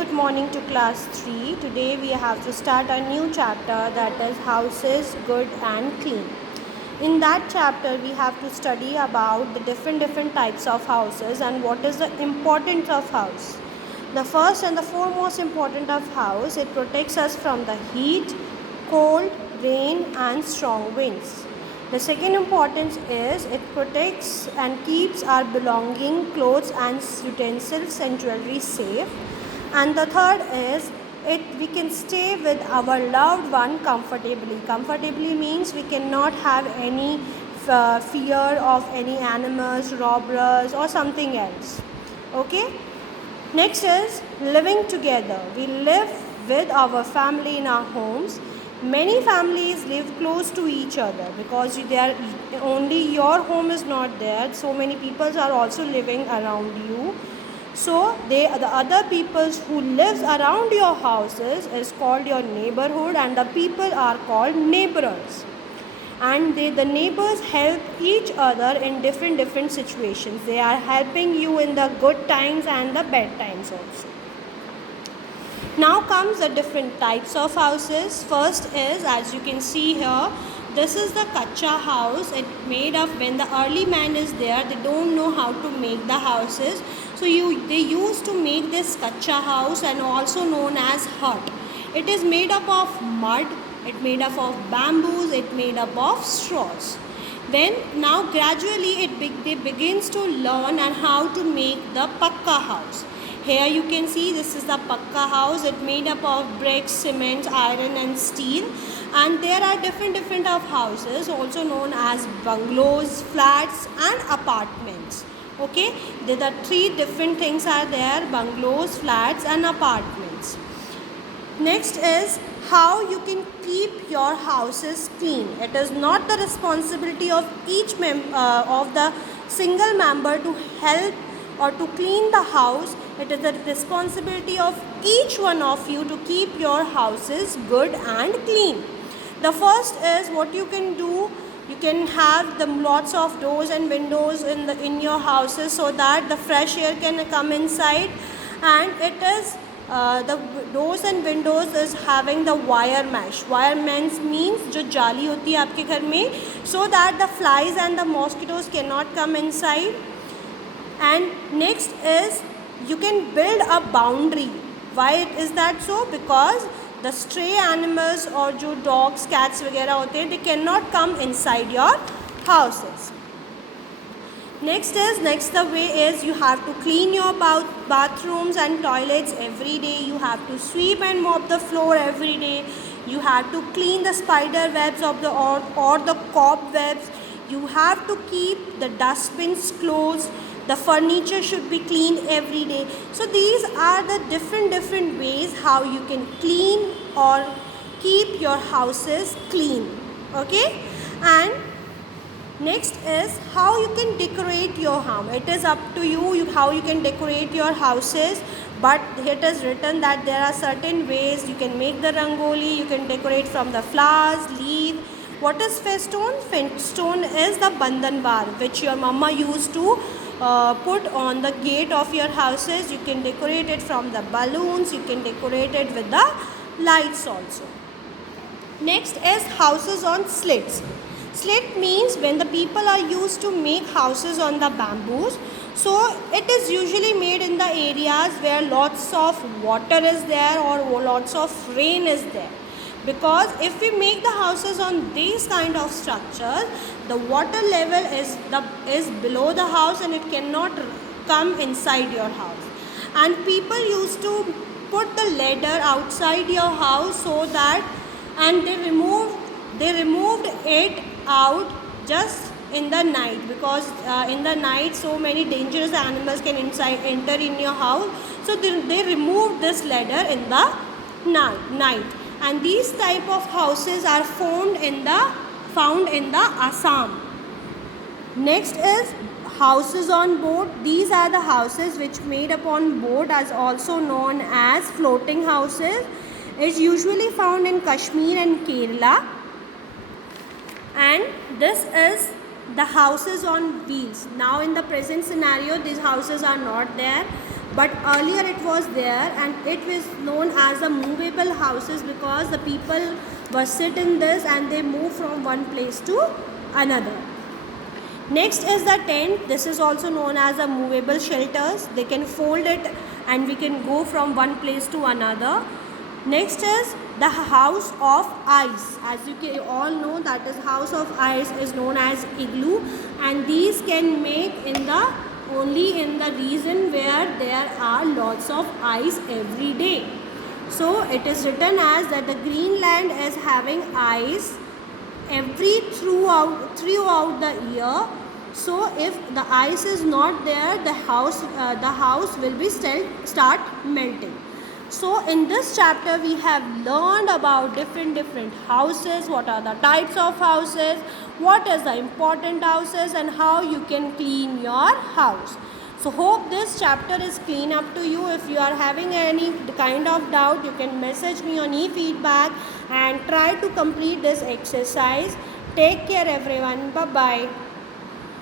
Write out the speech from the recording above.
good morning to class 3. Today we have to start a new chapter, that is houses, good and clean. In that chapter we have to study about the different types of houses and what is the importance of house. The first and the foremost important of house, it protects us from the heat, cold, rain and strong winds. The second importance is it protects and keeps our belonging, clothes and utensils and jewelry safe. And the third is we can stay with our loved one comfortably. Comfortably means we cannot have any fear of any animals, robbers or something else. Okay. Next is living together. We live with our family in our homes. Many families live close to each other because only your home is not there. So many people are also living around you. So the other people who lives around your houses is called your neighborhood, and the people are called neighbors. And the neighbors help each other in different situations. They are helping you in the good times and the bad times also. Now comes the different types of houses. First is, as you can see here, this is the kacha house. It made of, when the early man is there, they don't know how to make the houses. So they used to make this kacha house, and also known as hut. It is made up of mud, it made up of bamboos, it made up of straws. Then now gradually they begins to learn and how to make the pakka house. Here you can see this is the pakka house. It made up of bricks, cement, iron and steel. And there are different of houses also known as bungalows, flats and apartments. Okay, there are three different things are there: bungalows, flats and apartments. Next is how you can keep your houses clean. It is not the responsibility of each of the single member to help or to clean the house. It is the responsibility of each one of you to keep your houses good and clean. The first is what you can do. You can have lots of doors and windows in your houses so that the fresh air can come inside. And it is the doors and windows is having the wire mesh. Wire mesh means जो जाली होती है आपके घर में, so that the flies and the mosquitoes cannot come inside. And next is you can build a boundary. Why is that so? Because the stray animals or जो dogs, cats वगैरह होते हैं, they cannot come inside your houses. Next the way is you have to clean your bathrooms and toilets every day. You have to sweep and mop the floor every day. You have to clean the spider webs of or the cobwebs. You have to keep the dustbins closed. The furniture should be cleaned every day. So these are the different ways how you can clean or keep your houses clean. Okay? And next is how you can decorate your home. It is up to you how you can decorate your houses, but it is written that there are certain ways you can make the rangoli. You can decorate from the flowers, leaves. What is festoon? Festoon is the bandan bar which your mama used to put on the gate of your houses. You can decorate it from the balloons. You can decorate it with the lights also. Next is houses on slits. Slit means when the people are used to make houses on the bamboos. So it is usually made in the areas where lots of water is there or lots of rain is there. Because if we make the houses on these kind of structures, the water level is below the house and it cannot come inside your house. And people used to put the ladder outside your house so that, and they removed it out just in the night, because in the night so many dangerous animals can enter in your house. So they removed this ladder in the night. And these type of houses are found in the Assam. Next is houses on boat. These are the houses which made upon boat, as also known as floating houses. It's usually found in Kashmir and Kerala. And this is the houses on wheels. Now in the present scenario, these houses are not there, but earlier it was there, and it was known as a movable houses because the people were sit in this and they move from one place to another. Next is the tent. This is also known as a movable shelters. They can fold it and we can go from one place to another. Next is the house of ice. As you can all know, that is house of ice is known as igloo, and these can make in the only in the region where there are lots of ice every day. So it is written as that the Greenland is having ice throughout the year. So if the ice is not there, the house will be start melting. So in this chapter we have learned about different houses, what are the types of houses, what is the important houses, and how you can clean your house. So hope this chapter is clean up to you. If you are having any kind of doubt, you can message me on e-feedback and try to complete this exercise. Take care everyone. Bye-bye.